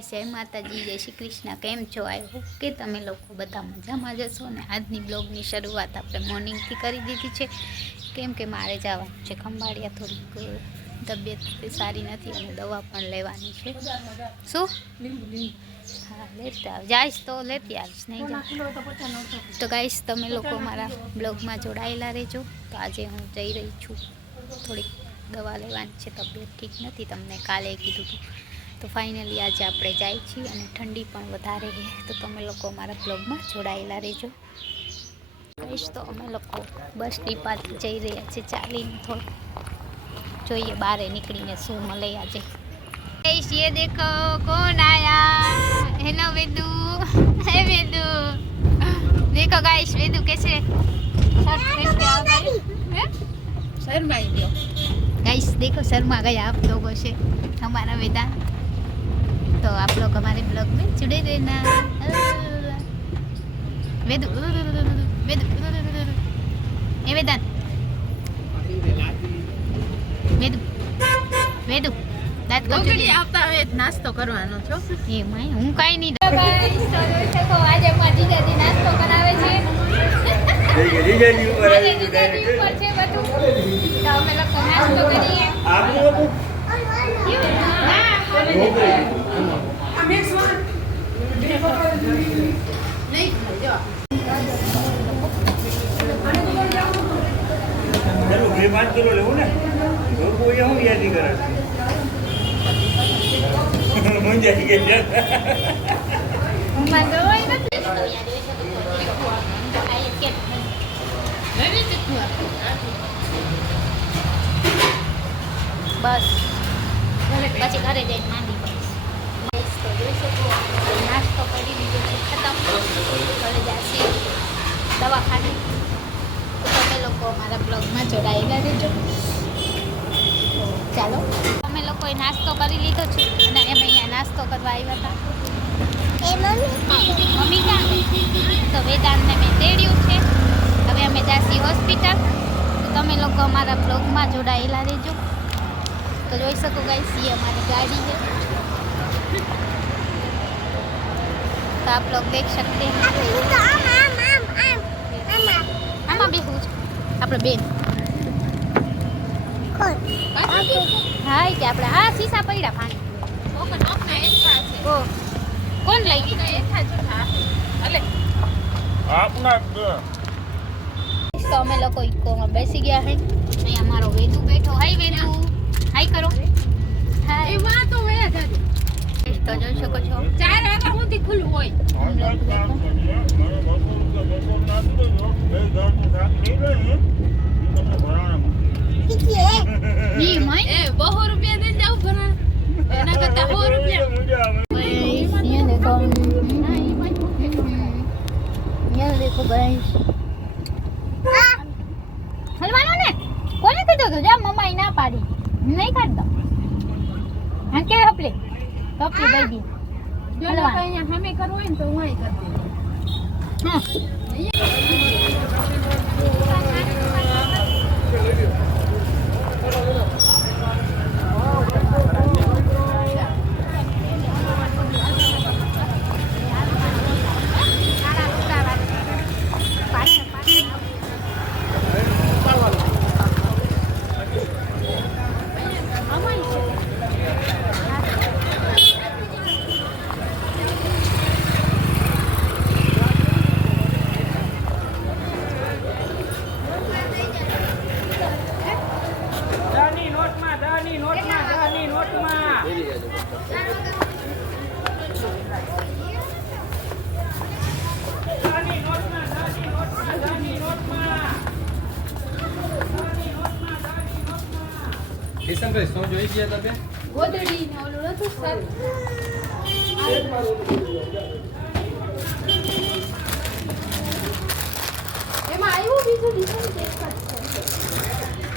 ગાય જય માતાજી, જય શ્રી કૃષ્ણ. કેમ છો? આવ્યો કે તમે લોકો બધા મજામાં જશો ને આજની બ્લોગની શરૂઆત આપણે મોર્નિંગથી કરી દીધી છે. કેમ કે મારે જવાનું છે ખંભાળિયા, થોડીક તબિયત સારી નથી અને દવા પણ લેવાની છે. શું? હા લેતા આવ તો લેતી આવીશ, નહીં તો ગાઈશ, તમે લોકો મારા બ્લોગમાં જોડાયેલા રહેજો. તો આજે હું જઈ રહી છું. થોડીક દવા લેવાની છે, તબિયત ઠીક નથી. તમને કાલે કીધું હતું તો ફાઇનલી આજે આપણે જાય છીએ અને ઠંડી પણ વધારે છે તો તમે લોકો અમારા બ્લોગમાં જોડાયેલા રહેજો કહીશ તો અમે લોકો બસ ડીપાથી જઈ રહ્યા છીએ ચાલીને થોડું જોઈએ બારે નીકળીને શું મળે આજે કહીશ ये देखो कौन आया हेलो वेदू हे वेदू देखो गाइस वेदू कैसे शर्ट पहन के आ गई हैं? શરમાઈ ગયો गाइस देखो शर्मा गया आप लोगों से हमारा वेदांत तो आप लोग हमारे ब्लॉग में जुड़े रहना वेदु वेदु ए वेदांत वेदु वेदु दांत को ગોગડી આવતા હવે નાસ્તો કરવાનો છો એ માય હું કાઈ નહીં ગાઈસ તો જોઈ શકો આજે મારી જીજાજી નાસ્તો કરાવે છે જીજાજી ઉપર આજે આવી જીજાજી ગયું ઉપર છે બધું તો અમે લોકો નાસ્તો કરીએ આપણું હતું? નહીં જો ચાલો, બે પાંચ કિલો લેવું ને? લોકો એ શું યાદી કરે મૂંઝાઈ ગયા. છે. હું દવાઈ નથી બસ. પછી ઘરે જઈને માંડી. નાસ્તો કરી દીધો છે. ખતમ હવે તો તમે લોકો અમારા બ્લોગમાં જોડાયેલા રહેજો ચાલો. અમે લોકોએ નાસ્તો કરી લીધો છે અમે અહીંયા નાસ્તો કરવા આવ્યા હતા. મમ્મી તો વેદાંતને મેં તેડ્યું છે હવે અમે જાસી હોસ્પિટલ તો તમે લોકો અમારા બ્લોગમાં જોડાયેલા રહેજો. તો જોઈ શકો ગાઈ સી અમારી ગાડી છે. तो आप लोग देख सकते हैं આમાં બેસવું છે આપણે બેન હા કે આપણે આ સીસા પડ્યા પાણી કોકન આપના એકઠા છે ઓ કોણ લઈ ગયું ના એકઠા જૂઠા અલે તો અમે લોકો ઇકોમાં બેસી ગયા હે અહીંયા અમારો વેદુ બેઠો હાય વેદુ હાય કરો એ હાય માં તો વયા જાજે જોઈ શકો છો. ચાર વાગ્યા સુધી ખુલ્લું હોય. હલવાનો ને? કોને કીધું તું? જા મમ્મા ના પાડી. નહીં ખાતો હા કે હપલે? હપલે બેબી જો લોકો અહીંયા સામે કરવું હોય ને તો હું અહીં કરતી હા. કિશનભાઈ શું જોઈ ગયા તમે ગોદડી ને ઓલું નતું સર એમાં આવ્યું બીજું ડિઝાઇન દેખાય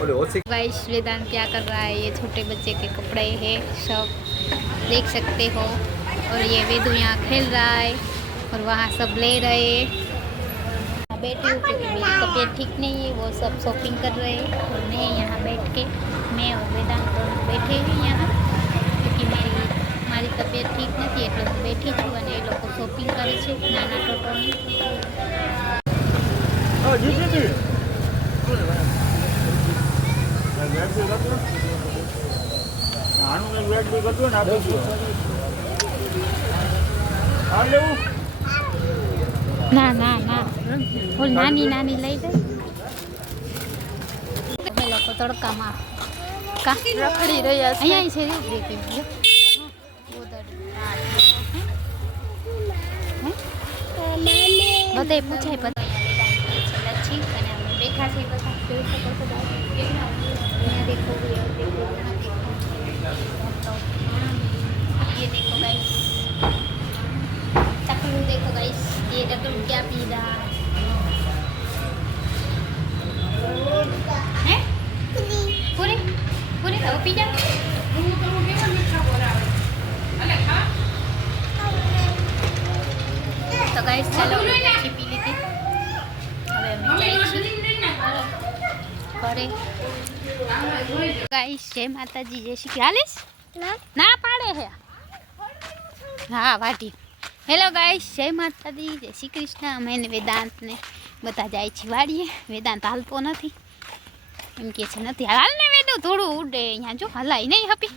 ઓલે ઓછી गाइस वेदांत क्या कर रहा है ये छोटे बच्चे के कपड़े हैं सब देख सकते हो और ये वेदु यहाँ खेल रहा है और वहाँ सब ले रहे हैं यहाँ बैठी हूँ क्योंकि मेरी तबीयत ठीक नहीं है वो सब शॉपिंग कर रहे हैं और मैं यहाँ बैठ के मैं और वेदांत બેઠી અહીંયા કે મારી મારી તબિયત ઠીક નથી એટલે હું બેઠી છું અને એ લોકો શોપિંગ કરે છે નાના ટોટોની. ના ના ના નાની નાની લઈ જાય લોકો તડકામાં કા રખડી રહ્યા છે. અહીંયા છે બધે પૂછાય બધા લચ્છી અને અમે બેઠા છે બધા. દેખો જય માતાજી જય શ્રી હાલીશ? ના. પાડે હે? હા વાટી. હેલો ગાઈસ જય માતાજી જય શ્રી કૃષ્ણ. અમે વેદાંતને બધા જાય છે વાડીએ. વેદાંત હાલતો નથી. એમ કે છે નથી. હાલ ને વેદું થોડું ઉડે અહીંયા. જો હલાય નહીં હપી.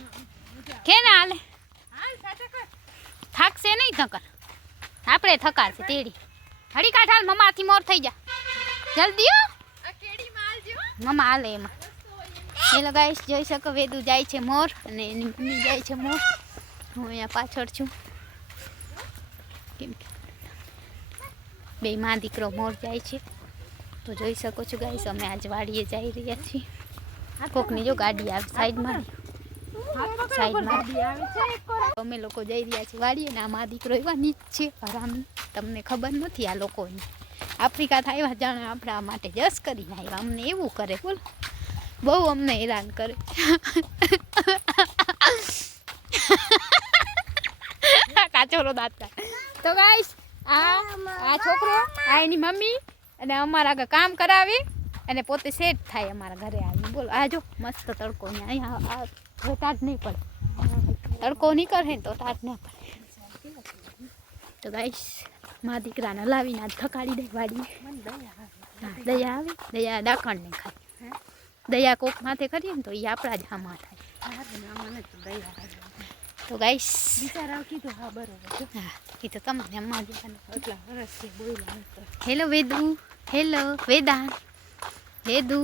કે ને હાલે? થાકશે નહીં થકર આપણે થકાશે તેડી. હડી કાઢ હાલ મમાથી મોર થઈ જા. જલ્દી હો. મમ્મા હાલે એમાં. હેલો ગાઈસ, જોઈ શકો વેદુ જાય છે મોર અને એની મમ્મી જાય છે મોર. હું અહીંયા પાછળ છું. કેમ બે માં દીકરો મોર જાય છે. તો જોઈ શકો છો ગાઈસ, અમે આજ વાડીએ જઈ રહ્યા છીએ. કોકની જો ગાડી આવે સાઈડમાં. સાઈડમાં. અમે લોકો જઈ રહ્યા છીએ વાડીએ ને આ મા દીકરો એવા નીચ છે હરામી. તમને ખબર નથી આ લોકોની આફ્રિકા થાય જાણે આપણા માટે જસ કરીને આવ્યા. અમને એવું કરે બોલ. બહુ અમને હેરાન કરે. કાચોરો દાતા તો ગાઈસ આ આ છોકરો, આ એની મમ્મી અને અમારા આગળ કામ કરાવી અને પોતે સેટ થાય અમારા ઘરે આવીને. બોલો, આ જો, મસ્ત તડકો અહીંયા આ હવે નહીં પડે. તડકો નહીં ને તો ટાટ ના પડે. તો ગાઈશ મા દીકરાને લાવીને થકાડી દે વાડી દયા આવે, દયા ડાકણ નહીં ખાય દયા કોક માથે કરીએ ને તો એ આપણા જ આમાં થાય. તો ગાઈશ બિચારા કીધું હા બરોબર હા એ તો તમને અમ્મા દેવાનું એટલા વર્ષથી બોલ્યા હેલો વેદુ. હેલો વેદા. વેદુ.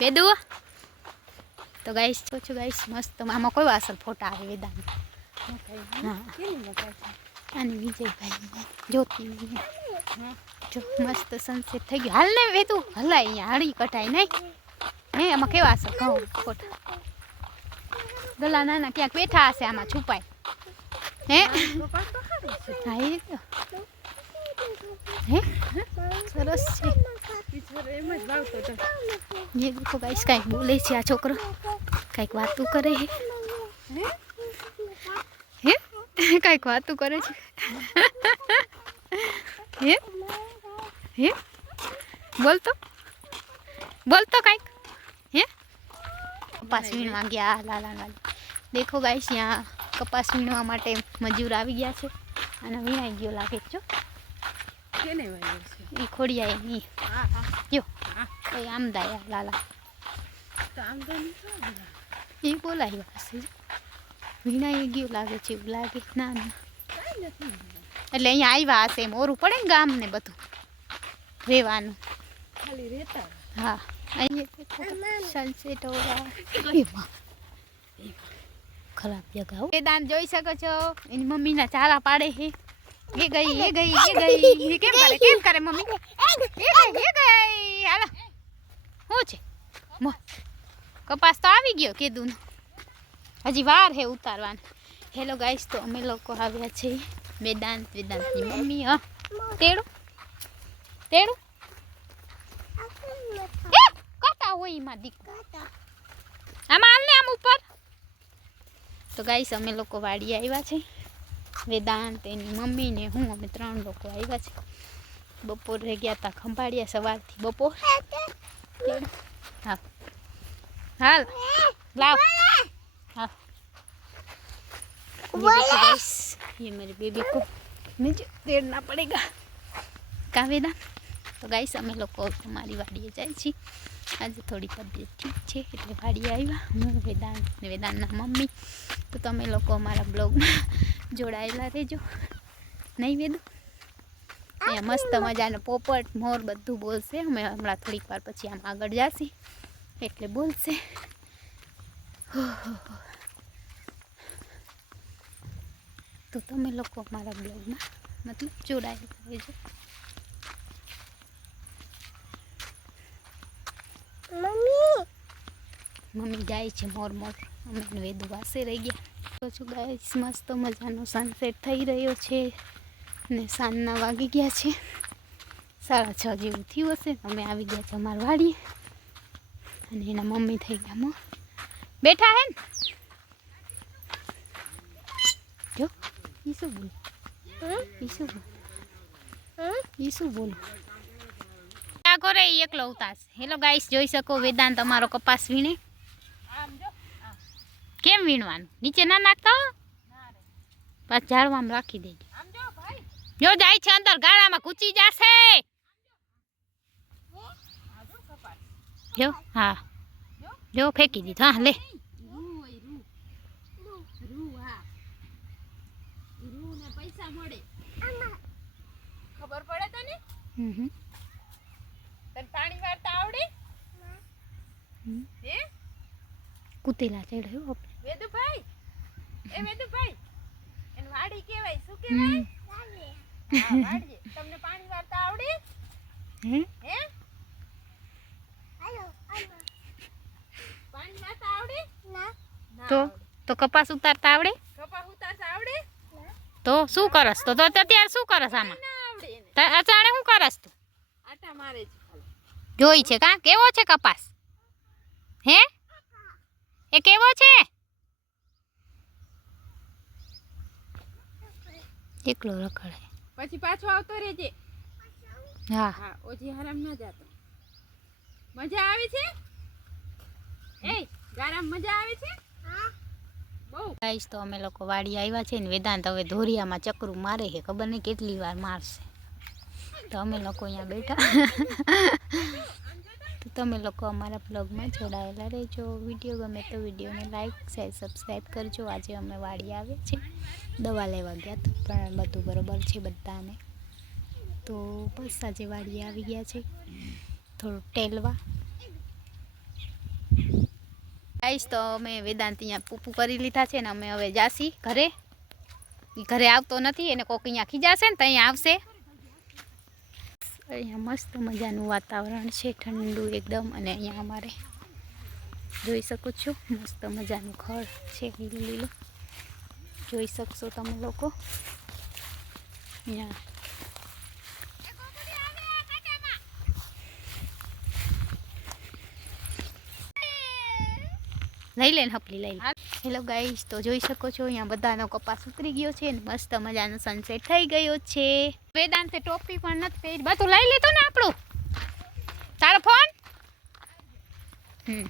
વેદુ. તો ગાઈશ તો છો ગાઈશ મસ્ત. આમાં કોઈ અસર ફોટા આવે વેદાંત હા. અને વિજયભાઈ જોતી જો મસ્ત સનસેટ થઈ ગયો. હાલ ને વેદુ, હલાય અહીંયા, હળી કટાય નહીં હે એમાં કેવા હશે ઘઉં, ખોટા. ગલા નાના ક્યાંક બેઠા હશે, આમાં છુપાય. હે? હે સરસ છે. કાંઈક બોલે છે આ છોકરો. કાંઈક વાતું કરે છે. હે? કાંઈક વાતું કરે છે. હે? હે? બોલતો? બોલતો કાંઈક? કપાસ વીણવા ગયા લાલા લાલા દેખો ગાઈશ ત્યાં કપાસ વીણવા માટે મજૂર આવી ગયા છે અને વીણાઈ ગયો લાગે જો. એ ખોડિયા એની જો. એ આમ દાયા લાલા. એ બોલાય હશે વીણાઈ ગયું લાગે છે એવું લાગે. ના ના. એટલે અહીંયા આવ્યા હશે એમ ઓરું પડે ને ગામ ને બધું. રહેવાનું. ખાલી રહેતા હા. અહીંયા સનસેટ ખરાબ જગા એ જોઈ શકો છો. એની મમ્મીના ચારા પાડે છે. એ ગઈ એ ગઈ એ ગઈ. કેમ કરે કેમ કરે મમ્મી? એ ગઈ એ ગઈ હાલો. શું છે? કપાસ તો આવી ગયો કીધું હજી વાર હે ઉતારવાનું. હેલો ગાઈસ તો અમે લોકો આવ્યા છીએ વેદાંત વેદાંતની મમ્મી હા. તેડું. તેડું એ કાટા હોય એમાં દીકરા આમાં હાલ ને આમ ઉપર તો ગાઈસ અમે લોકો વાડી આવ્યા છે વેદાંત એની મમ્મી ને હું અમે ત્રણ લોકો આવ્યા છે બપોરે ગયા હતા ખંભાળિયા સવારથી બપોર હા હાલ લાવ હા ये देखो गाइस ये मेरे बेबी को मुझे तैरना पड़ेगा કાવેદા તો ગાઈસ અમે લોકો અમારી વાડીએ જાય છીએ આજે થોડી તબિયત ઠીક છે, એટલે વાડી આવ્યા. હું, વેદાંત વેદાનના મમ્મી. તો તમે લોકો અમારા બ્લોગમાં જોડાયેલા રહેજો. નહીં, વેદું? અહીંયા મસ્ત મજાનો પોપટ, મોર બધું બોલશે. અમે હમણાં થોડીક વાર પછી આમ આગળ જાશી. એટલે બોલશે. તો તમે લોકો અમારા બ્લોગમાં મતલબ જોડાયેલા રહેજો. મમ્મી. મમ્મી જાય છે મોર મોર. અમે વેદુ પાસે રહી ગયા. તો છું ગાઈસ મસ્ત મજાનો સનસેટ થઈ રહ્યો છે ને સાંજના વાગી ગયા છે. સાડા છ જેવું થયું હશે અમે આવી ગયા છે અમારા વાડીએ. અને એના મમ્મી થઈ ગયા મોર. બેઠા હે ને? જો ઈ શું બોલ? ઈ શું બોલ? ઈ શું બોલ? આ રે એકલો ઉતાશ હેલો ગાઈસ જોઈ શકો વેદાંત તમારો કપાસ વીણે? કેમ વીણવાનું? નીચે ના નાખતો પાછ ઝાડવામાં રાખી દેજો. જો જાય છે અંદર ગાળામાં કૂચી જાશે. જો હા જો ફેંકી દીધો. હા લે. પૈસા મળે ખબર પડે તને હમ હમ. તને પાણી વાળતા આવડે? હે? કૂતેલા ચડ્યો આપણે. વેદુભાઈ? એ વેદુભાઈ એને વાડી કહેવાય. શું કહેવાય? હા વાડી તમને પાણી વાળતા આવડે? હે? હે? પાણી વાળતા આવડે? ના. તો? તો કપાસ ઉતારતા આવડે? કપાસ ઉતારતા આવડે? તો શું કરસ? તો તો અત્યારે શું કરસ આમાં? ના આવડે એને. અચાણે શું કરસ તું? જોઈ છે કા? કેવો છે કપાસ? હે? એ કેવો છે? એકલો રખડે. પછી પાછો આવતો રહેજે. હા. હા ઓછી હરામ ના જાતો. મજા આવે છે? એ ગારામ મજા આવે છે? બહુ. ગાઈસ તો અમે લોકો વાડી આવ્યા છે ને વેદાંત હવે ધોરિયામાં ચકરું મારે છે. ખબર નહીં કેટલી વાર મારશે. તો અમે લોકો અહીંયા બેઠા. તો તમે લોકો અમારા બ્લોગમાં જોડાયેલા રહેજો. વીડિયો ગમે તો વિડીયોને લાઈક શેર સબસ્ક્રાઈબ કરજો. આજે અમે વાડી આવ્યા છે દવા લેવા ગયા તો પણ બધું બરોબર છે બધાને. તો બસ આજે વાડીએ આવી ગયા છે. થોડું ટેલવા. આવીશ તો અમે વેદાંત અહીંયા પૂપું કરી લીધા છે ને અમે હવે જાસી ઘરે. ઈ ઘરે આવતો નથી, એને કોક અહીંયા ખીજાશે ને તો અહીંયા આવશે. અહીંયા મસ્ત મજાનું વાતાવરણ છે, ઠંડુ એકદમ અને અહીંયા અમારે જોઈ શકો છો, મસ્ત મજાનું ખળ છે, લીલું લીલું. જોઈ શકશો તમે લોકો. અહીંયા લઈ લે હપલી, લઈ લે. હેલો ગાઈશ તો જોઈ શકો છો, અહીંયા બધાનો કપાસ ઉતરી ગયો છે ને મસ્ત મજાનો સનસેટ થઈ ગયો છે. વેદાંતે ટોપી પણ નથી પહેરી. બધું લઈ લીધું ને આપણું? તારો ફોન હમ.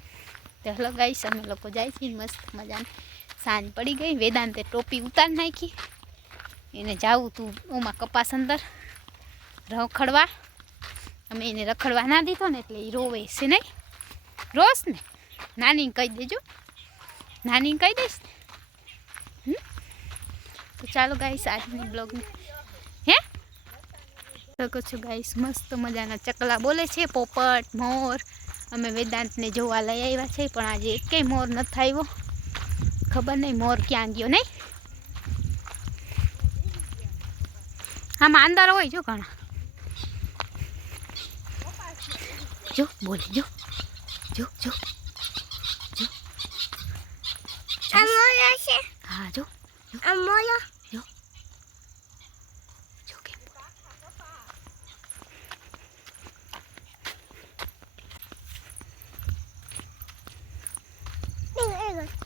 તો હેલો ગાઈશ અમે લોકો જાય છે મસ્ત મજાની સાંજ પડી ગઈ. વેદાંતે ટોપી ઉતાર નાખી. એને જાવું તું ઓમાં કપાસ અંદર રખડવા. અમે એને રખડવા ના દીધો ને એટલે એ રોવે છે નહીં? રોસ ને? નાની કહી દેજો. નાની કહી દઈશ? તો ચાલો ગાઈસ, આજની બ્લોગ હે? શકો છો ગાઈસ, મસ્ત મજાના ચકલા બોલે છે, પોપટ, મોર. અમે વેદાંતને જોવા લઈ આવ્યા છે, પણ આજે એકેય મોર નથી આવ્યો. ખબર નહીં મોર ક્યાં ગયો નહીં? આમાં અંદર હોય, જો ઘણા. જો, બોલે, જો. જો જો હા જો જો જો કેમ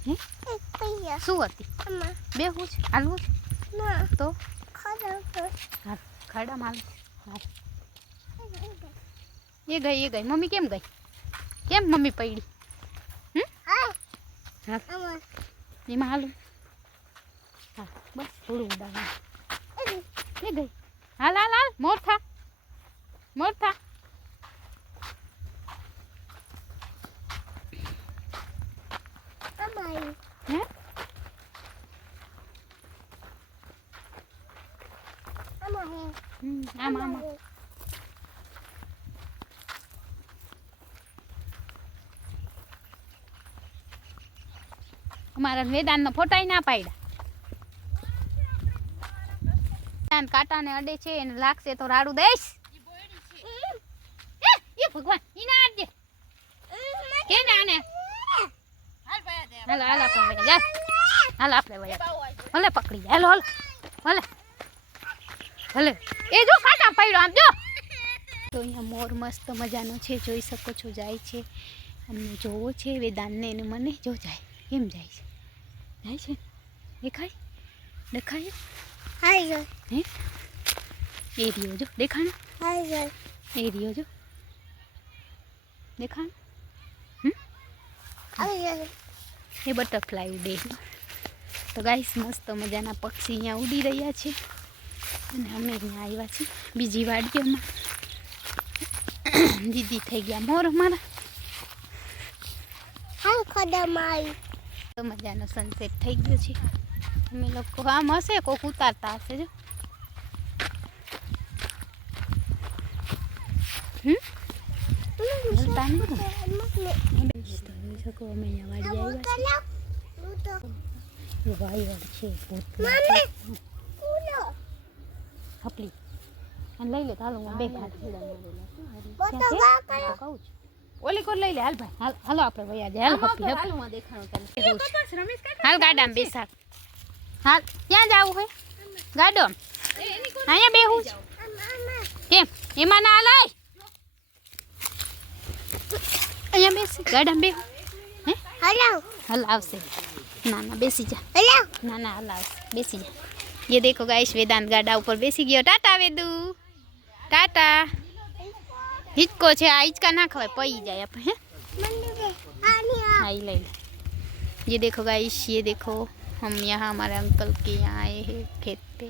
હે? શું હતી બેહવું છે હાલવું છે તો હાલ ખાડામાં હાલ હાલ એ ગઈ એ ગઈ મમ્મી કેમ ગઈ કેમ મમ્મી પડી હમ હા એમાં હાલું બસ થોડું ઉડાડવાનું એ ગઈ હાલ હાલ હાલ મોર થા મોર થા. હે? આમ આમ. અમારા વેદાંતનો ફોટાય ના પાડ્યા. વેદાંત કાંટાને અડે છે એને લાગશે તો રાડું દઈશ. ભગવાન હાલ હાલ, આપણે વયા જા. હાલ, આપણે પકડી જાય હાલો ભલે. ભલે. એ જો કાંટા પડ્યો આમ, જો. તો અહીંયા મોર મસ્ત મજાનો છે, જોઈ શકો છો, જાય છે. અમને જોવો છે વેદાનને એને મને જો જાય. કેમ જાય છે. જાય છે દેખાય? દેખાય? હે? એ રહ્યો જો દેખાણ? એ રહ્યો જો. દેખાણ? એ બટરફ્લાય ઉડે તો ગાઈસ મસ્ત મજાના પક્ષી અહીંયા ઉડી રહ્યા છે. અને અમે અહીંયા આવ્યા છીએ બીજી વાડીઓમાં. દીદી થઈ ગયા મોર અમારા. તો મજાનો સનસેટ થઈ ગયો છે. અમે લોકો. આમ હશે કોક ઉતારતા હશે જો. લઈ લે હાલો હું બે કહું છું. ઓલી કોર લઈ લે? હાલ ભાઈ. હાલ હાલો આપણે જાય. હાલ હપી. હપી હાલ ગાડામાં બેસાડ. હાલ ક્યાં જવું હોય ગાડો અહીંયા બેહું છે કેમ એમાં ના લાય અહીંયા બેસી ગાડામાં બેહું હે હાલ આવશે ના ના બેસી જા ના ના હાલ આવશે બેસી જા ये देखो गाइस वेदांत गाड़ा ऊपर बेसी गयो टाटा वेदू टाटा हिचको છે આ હિચકા ના ખવાય પઈ જાય આપણે હે हाँ ये ले ले ये देखो गाइस ये देखो हम यहाँ हमारे अंकल के यहाँ आए हैं खेत पे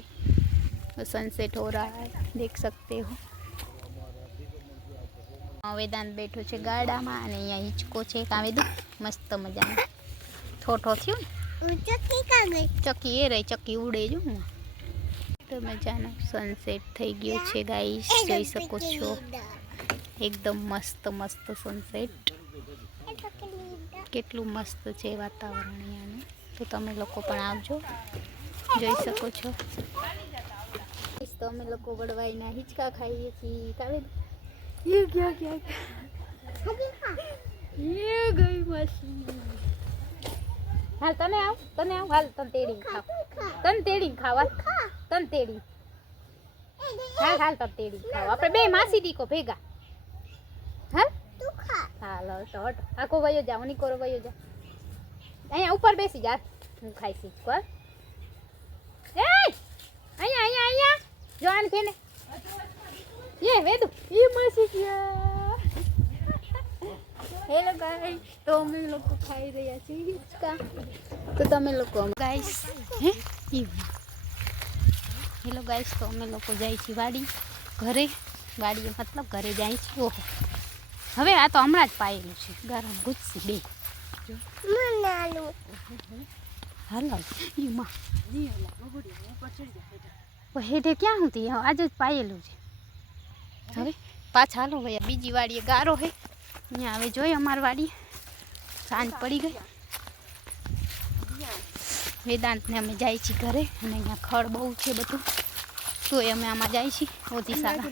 और सनसेट हो रहा है देख सकते हो હા, વેદાંત બેઠો છે ગાડામાં અને અહીંયા હિંચકો છે કાવેદુ મસ્ત મજાનો ઠોઠો થયું ને ચક્કી એ રહી ચક્કી ઉડે જો હું તો મજાનો સનસેટ થઈ ગયો છે ગાઈસ જોઈ શકો છો એકદમ મસ્ત મસ્ત સનસેટ કેટલું મસ્ત છે વાતાવરણ અહીંયાનું તો તમે લોકો પણ આવજો. જોઈ શકો છો. તો અમે લોકો વડવાઈના હિંચકા ખાઈએ છીએ. કાવે એ ગયા ગયા એ ગઈ મશીન હાલ તને આવ તને આવ. હાલ તને તેડી ખાવ. તને તેડી ખાવા તને તેડી. હાલ હાલ તને તેડી ખાવ. આપણે બે માસી દીકો ભેગા. હા? હાલ તો હટ. આખો વયો જા હું નીકોરો વયો જા. અહીંયા ઉપર બેસી જા. હું ખાઈ શીખ કોર એ અહીંયા અહીંયા અહીંયા. જો આને કેને એ વેદુ. ઈ મસી ગયા. હેલો ગાઈસ, તો અમે લોકો ખાઈ રહ્યા છીએ હિચકા. તો તમે લોકો ગાઈસ, હે? હેલો ગાઈસ, તો અમે લોકો જાય છીએ વાડી ઘરે. વાડીએ મતલબ ઘરે જાય છીએ. ઓહો. હવે આ તો હમણાં જ પાયેલું છે. ગરમ ગુજસી બે. હાલો. હેઠે. ક્યાં હતી આજે જ પાયેલું છે. હવે? પાછા હાલો ભાઈ બીજી વાડીએ ગારો હે. અહીંયા હવે જોઈએ અમારી વાડી સાંજ પડી ગઈ. વેદાંતને અમે જાય છીએ ઘરે અને અહીંયા ખડ બહુ છે બધું. તોય અમે આમાં જાય છીએ ઓછી સારા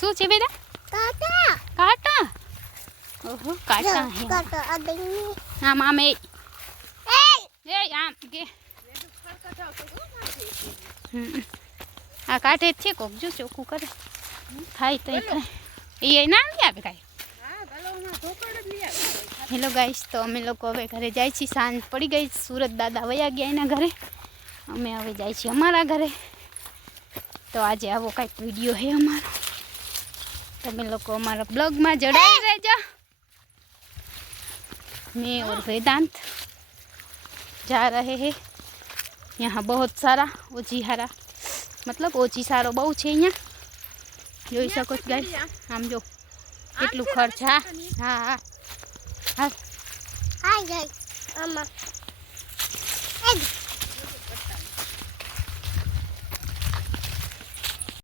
શું છે બેટા ઓહો કાંટા હે. આમ આમ એ! એ આમ કે. આ કાંઠે જ છે કોક જો ચોખ્ખું કરે. થાય તો થાય. એ ના લઈ આવે કાંઈ? હેલો ગાઈસ તો અમે લોકો હવે ઘરે જાય છીએ. સાંજ પડી ગઈ. સુરત દાદા વયા ગયા એના ઘરે. અમે હવે જાય છીએ અમારા ઘરે. તો આજે આવો કાંઈક વીડિયો છે અમારો. તમે લોકો અમારા બ્લોગમાં જોડાઈ રહેજો. મેં ઓર વેદાંત जा रहे हैं यहाँ बहुत સારા ઓજી હારા મતલબ ઓજી સારો બહુ છે અહીંયા જોઈ શકો છો ગાઈસ આમ જો કેટલું ખર્ચ હા હા હા હા હાય ગાઈસ આમાં